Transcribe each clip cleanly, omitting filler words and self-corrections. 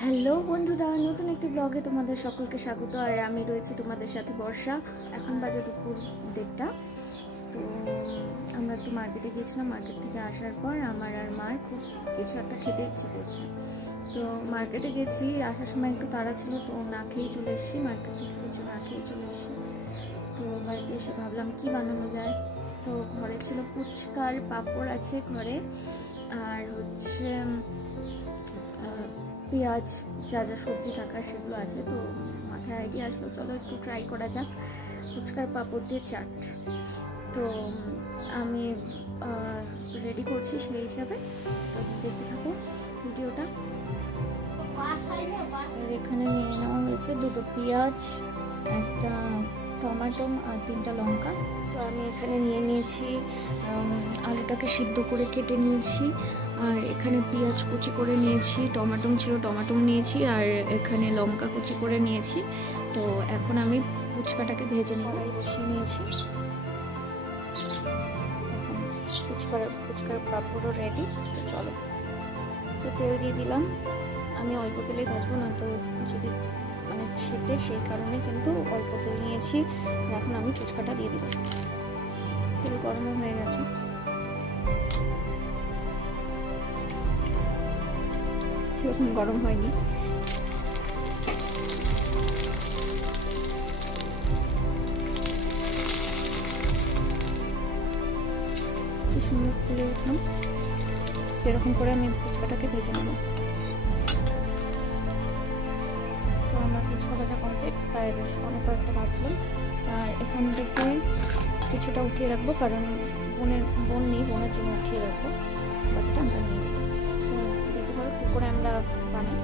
Hello বন্ধুরা, নতুন একটি ব্লগে তোমাদের সকলকে স্বাগত। আর আমি রয়েছি তোমাদের সাথে বর্ষা। এখন বাজে দুপুর 1:30। তো আমরা একটু মার্কেটে গিয়েছিলাম। মার্কেট থেকে আসার পর আমার আর মার খুব কিছু একটা খেতে ইচ্ছে করছে। তো মার্কেটে গেছি, আসার সময় একটু তাড়া ছিল, তো না খেয়েই চলে এসেছি। মার্কেট থেকে কিছু না খেয়েই চলে এসেছি। তো বাড়িতে এসে ভাবলাম কি বানানো যায়। তো ঘরে ছিল ফুচকার পাঁপড় আছে ঘরে, আর হচ্ছে পেঁয়াজ, যা যা সবজি থাকার সেগুলো আছে। তো মাথায় আইডিয়া আসলো চলো একটু ট্রাই করা যাক ফুচকার পাঁপড় দিয়ে চাট। তো আমি রেডি করছি সেই হিসাবে, তো দেখতে থাকো ভিডিওটা। এখানে নিয়ে নেওয়া হয়েছে 2টো পেঁয়াজ, একটা টমেটো আর 3টা লঙ্কা। তো আমি এখানে নিয়ে নিয়েছি আলুটাকে সিদ্ধ করে কেটে নিয়েছি, আর এখানে পেঁয়াজ কুচি করে নিয়েছি, টমেটো ছিল টমেটো নিয়েছি, আর এখানে লঙ্কা কুচি করে নিয়েছি। তো এখন আমি ফুচকাটাকে ভেজে নেব। বসিয়ে নিয়েছি, ফুচকার পাঁপড়ও রেডি। তো চলো, তো তেল দিয়ে দিলাম। আমি অল্প তেলেই ভাজবো, না তো যদি ছেটে, সেই কারণে কিন্তু অল্প তেল নিয়েছি। এখন আমি ফুচকাটা দিয়ে দিব। তেল গরমও হয়ে গেছে। সেরকম গরম হয়নি। কি সুন্দর তুলে উঠলাম। এরকম করে আমি ফুচকাটাকে ভেজে নেব। তো আমার ফুচকা ভাজা কমপ্লিট, প্রায় বেশ অনেক কয়েকটা ভাজলাম। আর এখান থেকে কিছুটা উঠিয়ে রাখবো, কারণ বোন নেই, বোনের জন্য উঠিয়ে রাখবো। বাকিটা আমরা নিয়ে নেবো। দেখতে হবে কী করে আমরা বানাই।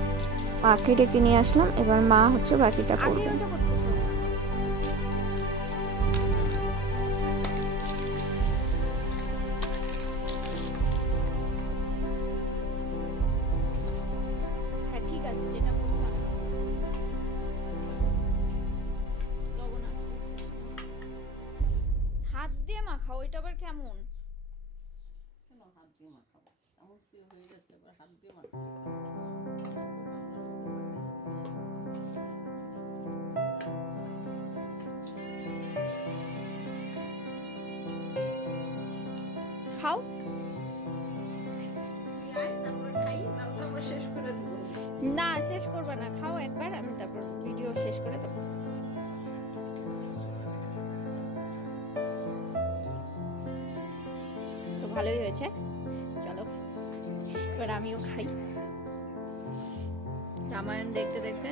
মাকে ডেকে নিয়ে আসলাম, এবার মা হচ্ছে বাকিটা করবে। হ্যাঁ ঠিক আছে, যেটা করছো লবণ আছে। হাত দিয়ে মাখাও, ওইটা আবার কেমন? হাত দিয়ে মাখাবো, চামচ দিয়ে হয়ে যাচ্ছে, আবার হাত দিয়ে মাখাবো। খাও। না শেষ করবা না, খাও একবার, আমি তারপর ভিডিও শেষ করে তারপর। তো ভালোই হয়েছে, চলো এবার আমিও খাই। রামায়ণ দেখতে দেখতে